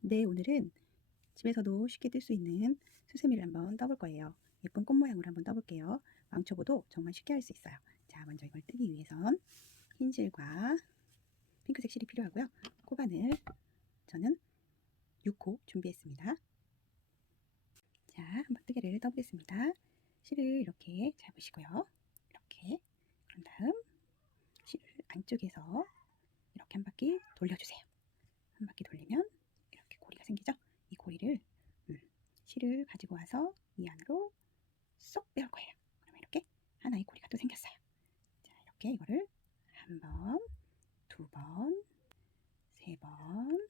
네, 오늘은 집에서도 쉽게 뜰 수 있는 수세미를 한번 떠볼 거예요. 예쁜 꽃 모양으로 한번 떠볼게요. 왕초보도 정말 쉽게 할 수 있어요. 자, 먼저 이걸 뜨기 위해선 흰 실과 핑크색 실이 필요하고요. 코바늘 저는 6호 준비했습니다. 자, 한번 뜨개를 떠보겠습니다. 실을 이렇게 잡으시고요. 이렇게. 그런 다음 실을 안쪽에서 이렇게 한 바퀴 돌려주세요. 한 바퀴 돌리면 이렇게 고리가 생기죠? 이 고리를 실을 가지고 와서 이 안으로 쏙 빼올 거예요. 그러면 이렇게 하나의 고리가 또 생겼어요. 자, 이렇게 이거를 한 번, 두 번, 세 번,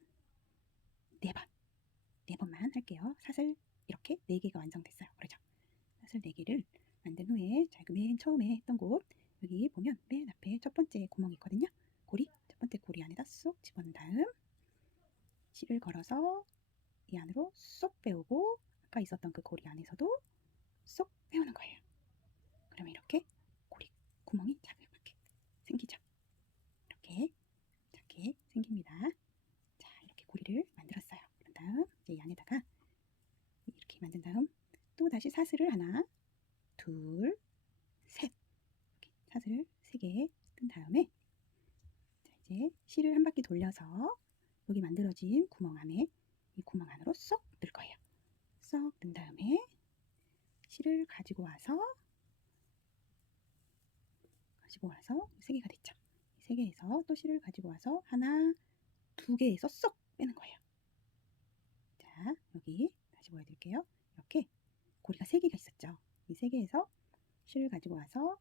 네 번만 할게요. 사슬 이렇게 4개가 완성됐어요. 그렇죠? 사슬 4개를 만든 후에 자, 맨 처음에 했던 곳 여기 보면 맨 앞에 첫 번째 구멍이 있거든요. 고리, 첫 번째 고리 안에다 쏙 집어넣은 다음 실을 걸어서 이 안으로 쏙 빼오고 아까 있었던 그 고리 안에서도 쏙 빼오는 거예요. 그러면 이렇게 고리 구멍이 자그맣게 생기죠. 이렇게 작게 생깁니다. 자, 이렇게 고리를 만들었어요. 그런 다음 이제 이 안에다가 이렇게 만든 다음 또 다시 사슬을 하나, 둘, 셋 이렇게 사슬을 3개 뜬 다음에 자, 이제 실을 한 바퀴 돌려서 여기 만들어진 구멍 안에 이 구멍 안으로 쏙 넣을 거예요. 쏙 넣은 다음에 실을 가지고 와서 3개가 됐죠. 3개에서 또 실을 가지고 와서 하나, 2개에서 쏙 빼는 거예요. 자, 여기 다시 보여드릴게요. 이렇게 고리가 3개가 있었죠. 이 3개에서 실을 가지고 와서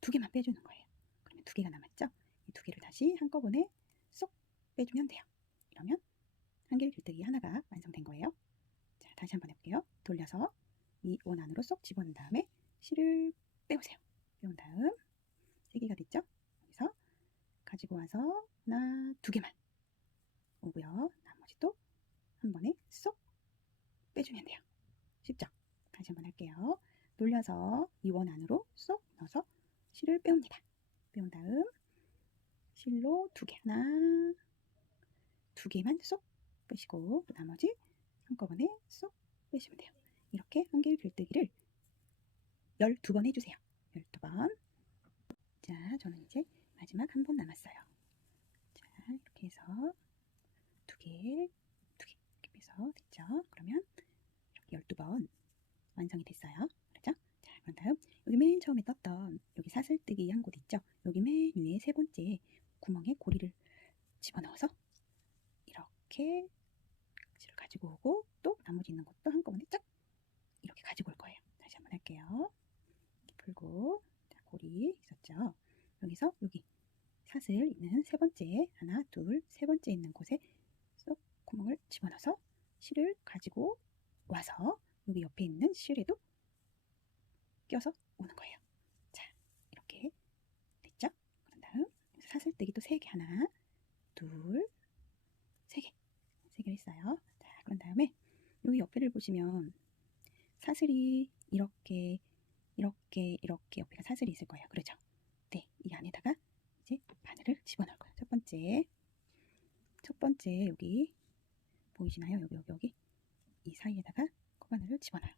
2개만 빼주는 거예요. 그러면 2개가 남았죠. 이 2개를 다시 한꺼번에 쏙 빼주면 돼요. 이러면 한길 길뜨기 하나가 완성된 거예요. 자, 다시 한번 해볼게요. 돌려서 이 원 안으로 쏙 집어넣은 다음에 실을 빼오세요. 빼온 다음 3개가 됐죠. 여기서 가지고 와서 하나, 2개만 오고요. 나머지 또 한 번에 쏙 빼주면 돼요. 쉽죠? 다시 한번 할게요. 돌려서 이 원 안으로 쏙 넣어서 실을 빼옵니다. 빼온 다음 실로 2개, 하나, 2개만 쏙 빼시고 나머지 한꺼번에 쏙 빼시면 돼요. 이렇게 한길 길뜨기를 12번 해주세요. 12번. 자, 저는 이제 마지막 한 번 남았어요. 자, 이렇게 해서 2개, 2개 이렇게 빼서 됐죠? 그러면 이렇게 12번 완성이 됐어요. 그렇죠? 자, 그런 다음 여기 맨 처음에 떴던 여기 사슬뜨기 한 곳 있죠? 여기 맨 위에 3번째 구멍에 고리를 집어넣어서 이렇게 실을 가지고 오고 또 나머지 있는 것도 한꺼번에 쫙 이렇게 가지고 올 거예요. 다시 한번 할게요. 이렇게 풀고 자, 고리 있었죠? 여기서 여기 사슬 있는 3번째 하나, 둘, 3번째 있는 곳에 쏙 구멍을 집어넣어서 실을 가지고 와서 여기 옆에 있는 실에도 껴서 오는 거예요. 자, 이렇게 됐죠? 그런 다음 사슬뜨기 또 3개 하나, 둘, 3개 3개를 했어요. 자, 그런 다음에 여기 옆에를 보시면 사슬이 이렇게 옆에가 사슬이 있을 거예요. 그렇죠? 네, 이 안에다가 이제 바늘을 집어넣을 거예요. 첫 번째 여기 보이시나요? 여기 이 사이에다가 코바늘을 집어넣어요.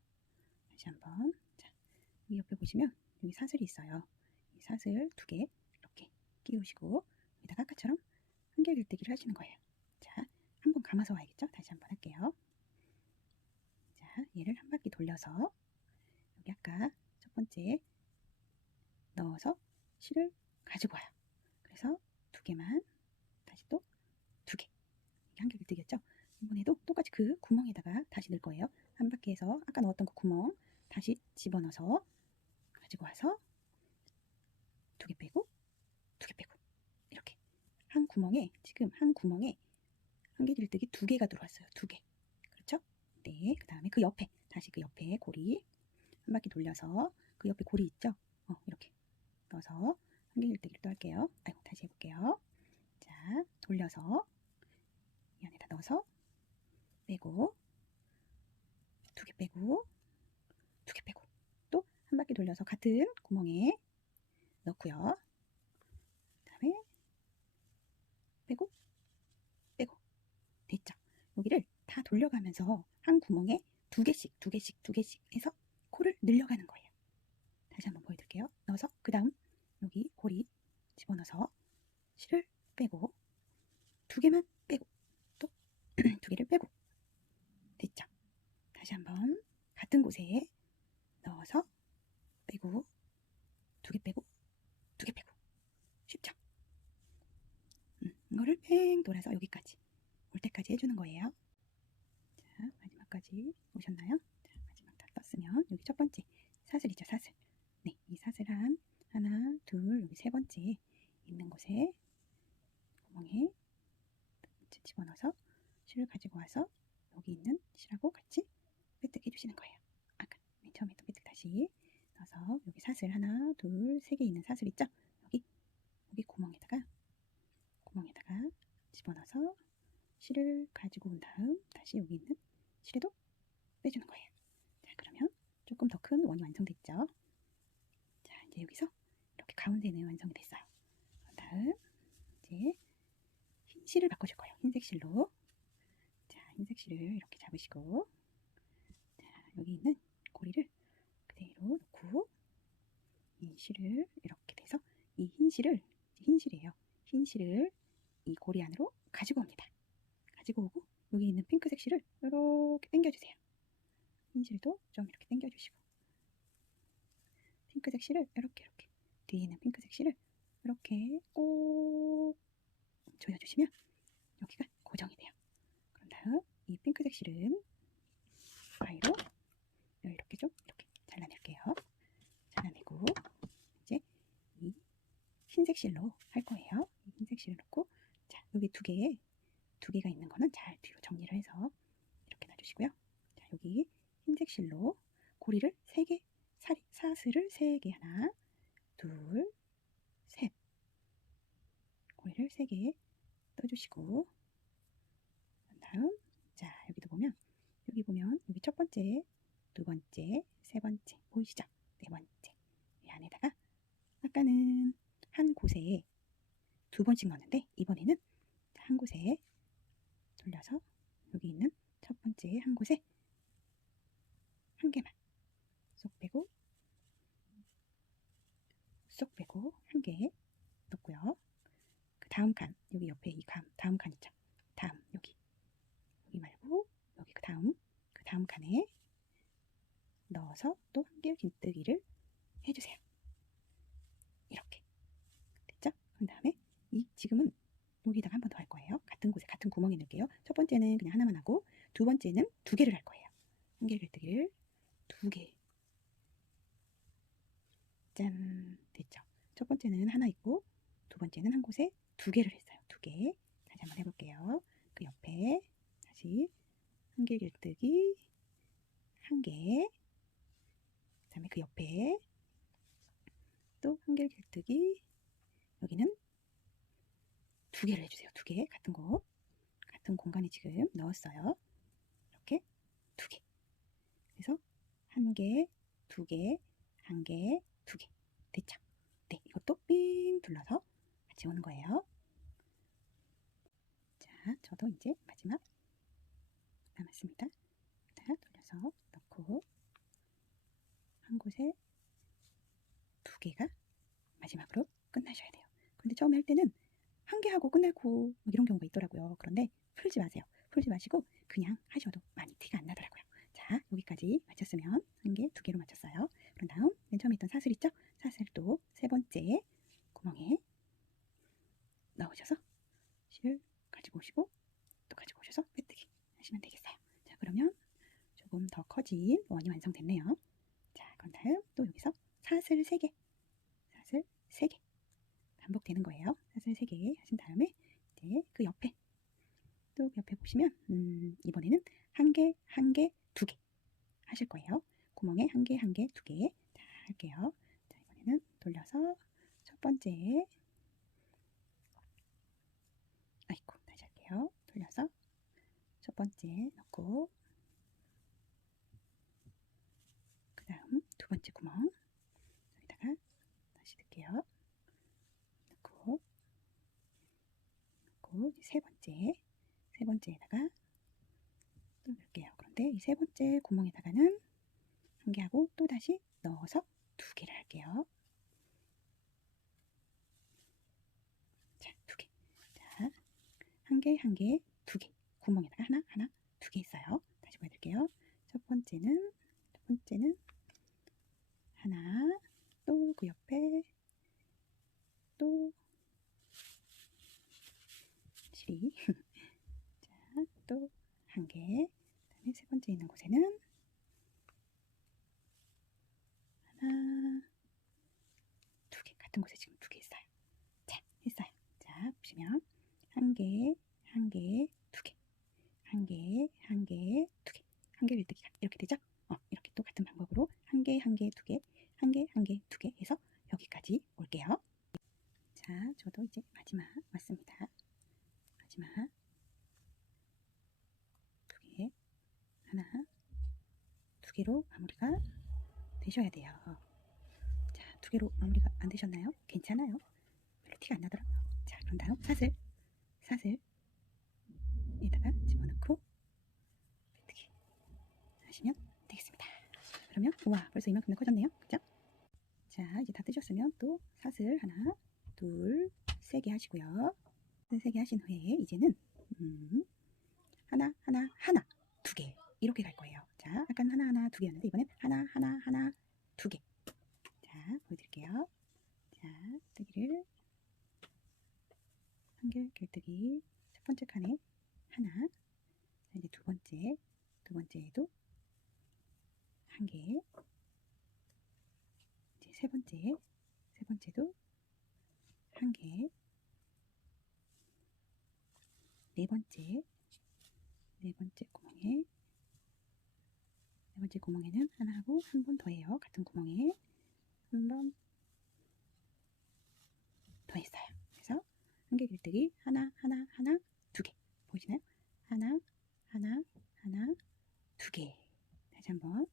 다시 한번 자, 여기 옆에 보시면 여기 사슬이 있어요. 이 사슬 2개 이렇게 끼우시고 여기다가 아까처럼 한길 길뜨기를 하시는 거예요. 자, 한번 감아서 와야겠죠? 다시 한번 할게요. 자, 얘를 한 바퀴 돌려서 여기 아까 첫 번째 넣어서 실을 가지고 와요. 그래서 2개만 다시 또 2개 이게 한길 길뜨기였죠? 이번에도 똑같이 그 구멍에다가 다시 넣을 거예요. 한 바퀴에서 아까 넣었던 그 구멍 다시 집어넣어서 가지고 와서 2개 빼고 2개 빼고 이렇게 한 구멍에 지금 한 구멍에 한길 길뜨기 2개가 들어왔어요. 2개 그렇죠? 네, 그 다음에 그 옆에 다시 그 옆에 고리 한 바퀴 돌려서 그 옆에 고리 있죠? 이렇게 넣어서 한길 길뜨기를 또 할게요. 아이고, 다시 해볼게요. 자, 돌려서 이 안에다 넣어서 빼고 2개 빼고 2개 빼고 또 한 바퀴 돌려서 같은 구멍에 넣고요. 그 다음에 빼고 됐죠? 여기를 다 돌려가면서 한 구멍에 두 개씩 해서 코를 늘려가는 거예요. 다시 한번 보여드릴게요. 넣어서 그 다음 여기 고리 집어넣어서 실을 빼고 두 개만 빼고 또 두 개를 빼고 됐죠? 다시 한번 같은 곳에 넣어서 빼고 두 개 빼고 두 개 빼고 쉽죠? 이거를 뺑 돌아서 여기까지 올 때까지 해주는 거예요. 자, 마지막까지 오셨나요? 자, 마지막 다 떴으면 여기 첫 번째 사슬이죠, 사슬. 네, 이 사슬 하나, 둘, 여기 세 번째 있는 곳에 구멍에 집어넣어서 실을 가지고 와서 여기 있는 실하고 같이 빼뜨기 해주시는 거예요. 아까 맨 처음에 또 빼뜨기 다시 넣어서 여기 사슬 하나, 둘, 세 개 있는 사슬 있죠? 여기 구멍에다가 집어넣어서 실을 가지고 온 다음 다시 여기 있는 실에도 빼주는 거예요. 자, 그러면 조금 더 큰 원이 완성됐죠? 자, 이제 여기서 이렇게 가운데는 완성이 됐어요. 그런 다음 이제 흰 실을 바꿔줄 거예요. 흰색 실로. 자, 흰색 실을 이렇게 잡으시고 자, 여기 있는 고리를 그대로 놓고 이 실을 이렇게 돼서 이 흰 실을 흰 실이에요. 흰 실을 이 고리 안으로 가지고 옵니다. 가지고 오고 여기 있는 핑크색 실을 이렇게 당겨주세요. 흰 실도 좀 이렇게 당겨주시고 핑크색 실을 이렇게 뒤에 있는 핑크색 실을 이렇게 꼭 조여주시면 여기가 고정이 돼요. 그런 다음 이 핑크색 실은 가위로 이렇게 좀 이렇게 잘라낼게요. 잘라내고 이제 이 흰색 실로 할 거예요. 이 흰색 실을 넣고 자, 여기 두 개가 있는 거는 잘 뒤로 정리를 해서 이렇게 놔주시고요. 자, 여기 흰색 실로 고리를 3개, 사슬을 3개 하나, 둘, 셋 고리를 3개 떠주시고 그 다음 자, 여기도 보면 여기 첫 번째, 두 번째, 세 번째 보이시죠? 네 번째 이 안에다가 아까는 한 곳에 2번씩 넣었는데 이번에는 한 곳에 돌려서 여기 있는 첫 번째 한 곳에 한 개만 쏙 빼고 한 개 넣고요. 그 다음 칸 여기 옆에 이 다음 칸 있죠? 다음 여기 말고 여기 그 다음 칸에 넣어서 또 한 개 긴뜨기를 해주세요. 이렇게 됐죠? 그 다음에 지금은 여기다가 한 번 더 할 거예요. 같은 곳에 같은 구멍에 넣을게요. 첫 번째는 그냥 하나만 하고 두 번째는 2개를 할 거예요. 한 개 길뜨기를 2개 짠 됐죠? 첫 번째는 하나 있고 두 번째는 한 곳에 2개를 했어요. 2개 다시 한번 해볼게요. 그 옆에 다시 한 개 길뜨기 한 개 그 다음에 그 옆에 또 한 개 길뜨기 여기는 2개를 해주세요. 2개 같은 공간에 지금 넣었어요. 이렇게 2개 그래서 한 개, 2개, 한 개, 2개 됐죠? 네, 이것도 삥 둘러서 같이 오는 거예요. 자, 저도 이제 마지막 남았습니다. 자, 돌려서 넣고 한 곳에 2개가 마지막으로 끝나셔야 돼요. 근데 처음에 할 때는 한 개 하고 끝나고 이런 경우가 있더라고요. 그런데 풀지 마세요. 풀지 마시고 그냥 하셔도 많이 티가 안 나더라고요. 자, 여기까지 마쳤으면 한 개, 2개로 마쳤어요. 그런 다음 맨 처음에 있던 사슬 있죠? 사슬 또 세 번째 구멍에 넣으셔서 실 가지고 오시고 또 가지고 오셔서 빼뜨기 하시면 되겠어요. 자, 그러면 조금 더 커진 원이 완성됐네요. 자, 그런 다음 또 여기서 사슬 3개 반복되는 거예요. 사슬 3개 하신 다음에 이제 그 옆에 또 옆에 보시면 이번에는 한 개, 2개 하실 거예요. 구멍에 한 개, 2개 자, 할게요. 자, 이번에는 돌려서 첫 번째 다시 할게요. 돌려서 첫 번째 넣고 그 다음 두 번째 구멍 여기다가 다시 넣을게요. 넣고 세 번째에다가 또 넣을게요. 그런데 이 세 번째 구멍에다가는 한 개 하고 또 다시 넣어서 두 개를 할게요. 자, 두 개. 자, 한 개, 한 개, 두 개. 구멍에다가 하나, 하나, 두 개 있어요. 다시 보여드릴게요. 첫 번째는 하나, 또 그 옆에 또 실이 자, 또 한 개. 그다음에 세 번째 있는 곳에는 하나, 두 개. 같은 곳에 지금 두 개 있어요. 자, 했어요. 자, 보시면 한 개, 한 개, 두 개. 한 개, 한 개, 두 개. 한 개 일뜨기가 이렇게 되죠? 이렇게 또 같은 방법으로 한 개, 한 개, 두 개, 한 개, 한 개, 두 개 해서 여기까지 올게요. 자, 저도 이제 마지막 왔습니다. 마지막 두 개, 하나, 두 개로 마무리가 되셔야 돼요. 자, 두 개로 마무리가 안 되셨나요? 괜찮아요. 별로 티가 안 나더라고요. 자, 그런 다음 사슬 에다가 집어넣고 빼뜨기 하시면 되겠습니다. 그러면 우와, 벌써 이만큼 커졌네요. 그죠? 자, 이제 다 뜨셨으면 또 사슬 하나, 둘, 세 개 하시고요. 세 개 하신 후에 이제는 하나, 하나, 하나, 두 개 이렇게 갈 거예요. 자, 아까는 하나, 하나, 두 개였는데 이번엔 하나, 하나, 하나, 두 개. 자, 보여드릴게요. 자, 뜨기를 한결 길뜨기 첫 번째 칸에 하나. 자, 이제 두 번째에도 한 개. 이제 세 번째도 한 개. 네 번째 구멍에는 하나 하고 한 번 더해요. 같은 구멍에 한 번 더했어요. 그래서 한결 길뜨기 하나, 하나, 하나, 두 개. 보이시나요? 하나, 하나, 하나, 두 개. 다시 한번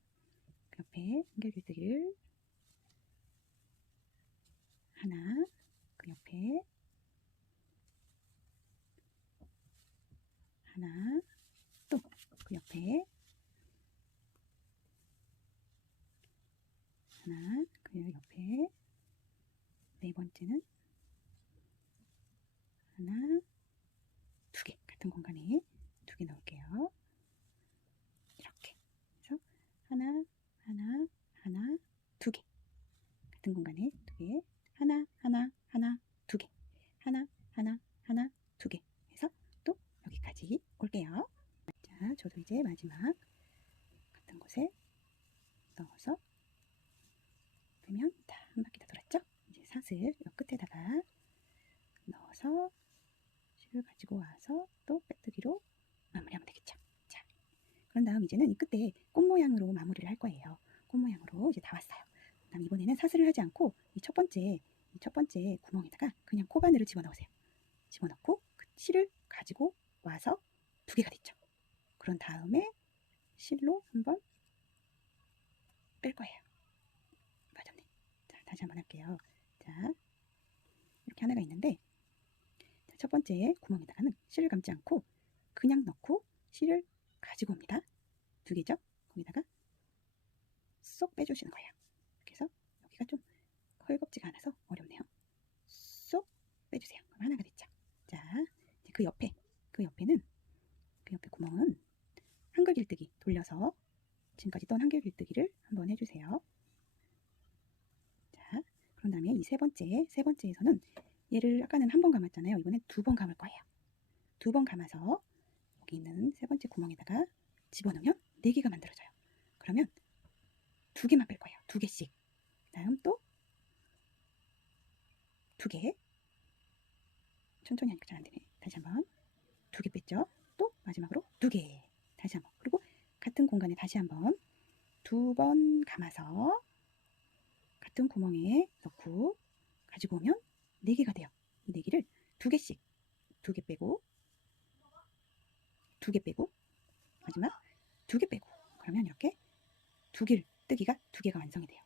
그 옆에 한결 길뜨기를 하나, 그 옆에 하나, 또 그 옆에 하나, 그 옆에 네 번째는 하나, 두 개. 같은 공간에 두 개 넣을게요. 이렇게 해서 하나, 하나, 하나, 두 개. 같은 공간에 두 개. 하나, 하나, 하나, 두 개. 하나, 하나, 하나, 두 개 해서 또 여기까지 올게요. 자, 저도 이제 마지막 같은 곳에 넣어서 빼면 다 한 바퀴 다 돌았죠? 이제 사슬 이 끝에다가 넣어서 실을 가지고 와서 또 빼뜨기로 마무리하면 되겠죠. 자, 그런 다음 이제는 이 끝에 꽃 모양으로 마무리를 할 거예요. 꽃 모양으로 이제 다 왔어요. 그다음 이번에는 사슬을 하지 않고 이 첫 번째 구멍에다가 그냥 코바늘을 집어넣으세요. 집어넣고 그 실을 가지고 와서 두 개가 됐죠. 그런 다음에 실로 한번 뺄 거예요. 맞았네. 자, 다시 한번 할게요. 자, 이렇게 하나가 있는데 첫 번째 구멍에다가는 실을 감지 않고 그냥 넣고 실을 가지고 옵니다. 두 개죠? 거기다가 쏙 빼주시는 거예요. 그래서 여기가 좀 헐겁지가 않아서 어렵네요. 쏙 빼주세요. 그럼 하나가 됐죠. 자, 이제 그 옆에 구멍은 한글 길뜨기 돌려서 지금까지 떤 한글 길뜨기를 한번 해주세요. 자, 그런 다음에 이 세 번째에서는 얘를 아까는 한 번 감았잖아요. 이번엔 두 번 감을 거예요. 두 번 감아서 여기 있는 세 번째 구멍에다가 집어넣으면 네 개가 만들어져요. 그러면 두 개만 뺄 거예요. 두 개씩. 다음 또 두 개. 천천히 하니까 잘 안 되네. 다시 한번 두 개 뺐죠. 또 마지막으로 두 개. 다시 한번. 그리고 같은 공간에 다시 한번 두 번 감아서 같은 구멍에 넣고 가지고 오면 네 개가 돼요. 이 네 개를 두 개씩. 두 개 빼고 두 개 빼고 마지막 두 개 빼고 그러면 이렇게 두 개를 뜨기가 두 개가 완성이 돼요.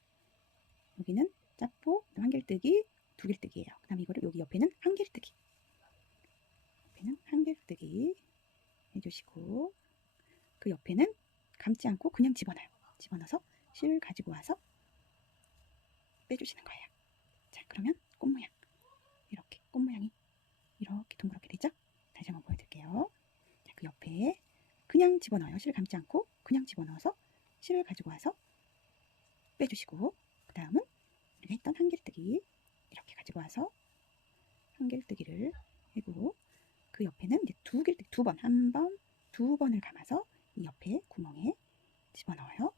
여기는 짜포 한길뜨기 두 길뜨기예요. 그 다음에 이거를 여기 옆에는 한길뜨기 해주시고 그 옆에는 감지 않고 그냥 집어넣어요. 집어넣어서 실 가지고 와서 빼주시는 거예요. 자, 그러면 꽃 모양, 이렇게 꽃 모양이 이렇게 동그랗게 되죠? 다시 한번 보여드릴게요. 자, 그 옆에 그냥 집어넣어요. 실 감지 않고 그냥 집어넣어서 실을 가지고 와서 빼주시고, 그 다음은 우리가 했던 한길뜨기 이렇게 가지고 와서 한길뜨기를 해고, 그 옆에는 이제 두 길뜨기 두 번, 한 번, 두 번을 감아서 이 옆에 구멍에 집어넣어요.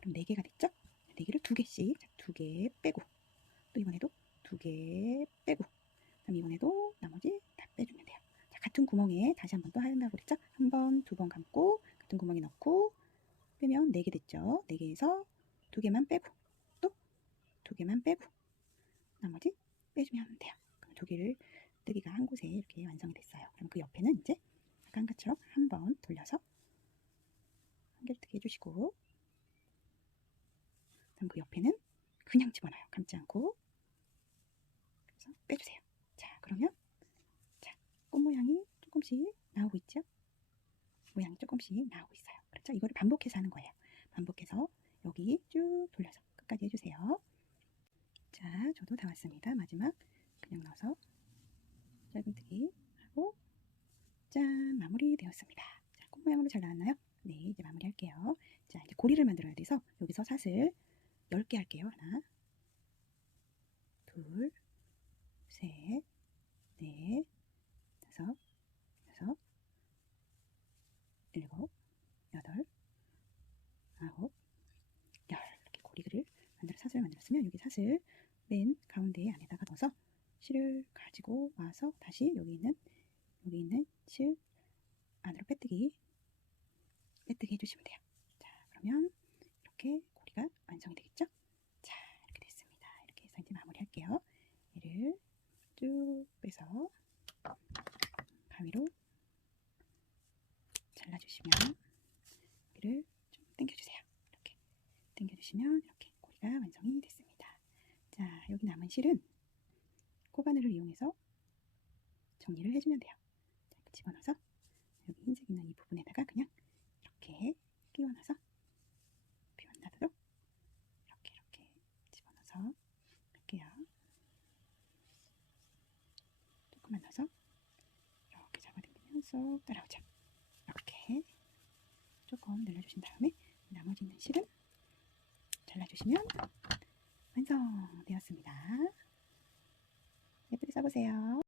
그럼 4개가 됐죠? 4개를 2개씩, 2개 빼고, 또 이번에도 2개 빼고, 그럼 이번에도 나머지 다 빼주면 돼요. 자, 같은 구멍에 다시 한 번 또 한다고 그랬죠? 한 번, 2번 감고 같은 구멍에 넣고 빼면 4개 됐죠? 4개에서 2개만 빼고 또 2개만 빼고 나머지 빼주면 돼요. 그럼 2개를 뜨기가 한 곳에 이렇게 완성이 됐어요. 그럼 그 옆에는 이제 아까 한 것처럼 한 번 돌려서 한길뜨기 해주시고, 그럼 그 옆에는 그냥 집어넣어요. 감지 않고. 그래서 빼주세요. 자, 그러면 자, 꽃 모양이 조금씩 나오고 있죠? 모양이 조금씩 나오고 있어요. 그렇죠? 이거를 반복해서 하는 거예요. 반복해서 여기 쭉 돌려서 끝까지 해주세요. 자, 저도 다 왔습니다. 마지막 그냥 넣어서 짧은뜨기 하고 짠, 마무리 되었습니다. 자, 꽃 모양으로 잘 나왔나요? 네, 이제 마무리 할게요. 자, 이제 고리를 만들어야 돼서 여기서 사슬 10개 할게요. 하나, 둘, 셋, 넷, 다섯, 여섯, 일곱, 여덟, 아홉, 열. 이렇게 고리를 사슬을 만들었으면 여기 사슬 맨 가운데 안에다가 넣어서 실을 가지고 와서 다시 여기 있는 실 안으로 빼뜨기 해주시면 돼요. 자, 그러면 이렇게 고리가 완성이 되겠죠? 자, 이렇게 됐습니다. 이렇게 해서 이제 마무리 할게요. 얘를 쭉 빼서 가위로 잘라주시면 여기를 좀 당겨주세요. 이렇게 당겨주시면 이렇게 고리가 완성이 됐습니다. 자, 여기 남은 실은 코바늘을 이용해서 정리를 해주면 돼요. 자, 이렇게 집어넣어서 여기 흰색 있는 이 부분에다가 그냥 이렇게 끼워넣어서 피 안 나도록 이렇게 집어넣어서 할게요. 조금만 넣어서 이렇게 잡아당기면 쏙 따라오죠. 이렇게 조금 늘려주신 다음에 나머지 있는 실은 잘라주시면 완성되었습니다. 예쁘게 써보세요.